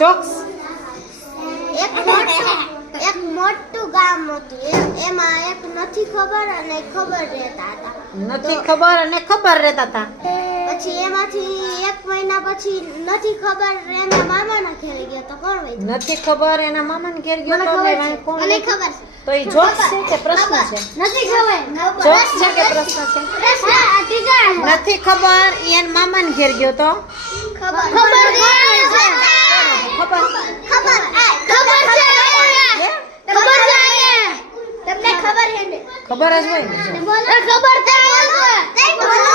ચોક્સ એક મોટું ગામ હતું એમાં એક નથી ખબર અને ખબર રહેતા હતા નથી ખબર અને ખબર રહેતા હતા પછી એમાંથી એક મહિના પછી નથી ખબર એના મામાના ઘરે ગયો તો કોણ વૈદ્ય નથી ખબર એના મામાને ઘેર ગયો તો ને વાંહે કોણ મને વૈદ્ય? ખબર તો એ જોક્સ છે કે પ્રશ્ન છે નથી ખબર જોક્સ છે કે પ્રશ્ન છે નથી ખબર ઈ એના મામાને ઘેર ગયો તો ખબર ખબર ખબર છે ખબર છે તમને ખબર છે ને ખબર જ હોય ને જો. ખબર છે બોલો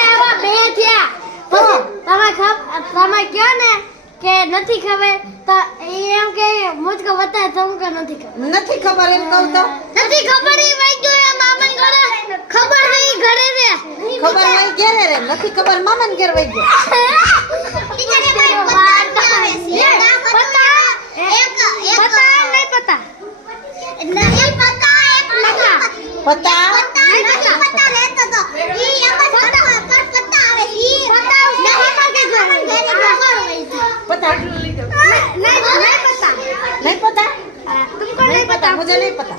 આવા બે થયા તમે કયો ને કે નથી ખબર તો એમ કે મુझको बता तुमको નથી ખબર નથી ખબર એમ કહું તો નથી ખબર ઈ વૈદ્ય એ મામન ઘરે ખબર નહીં ઘરે રે ખબર નહીં ઘેરે રે નથી ખબર મામાને ઘેર વઈ ગયો ટીચરે ભાઈ પતા આવે છે પતા એક પતા નહીં પતા નહીં પતા એક પતા પતા પતા લેતો તો ઈ એમ જ પતા પર પતા આવે ઈ પતા નહીં પગે पता नहीं पता नहीं पता तुमको नहीं पता मुझे नहीं पता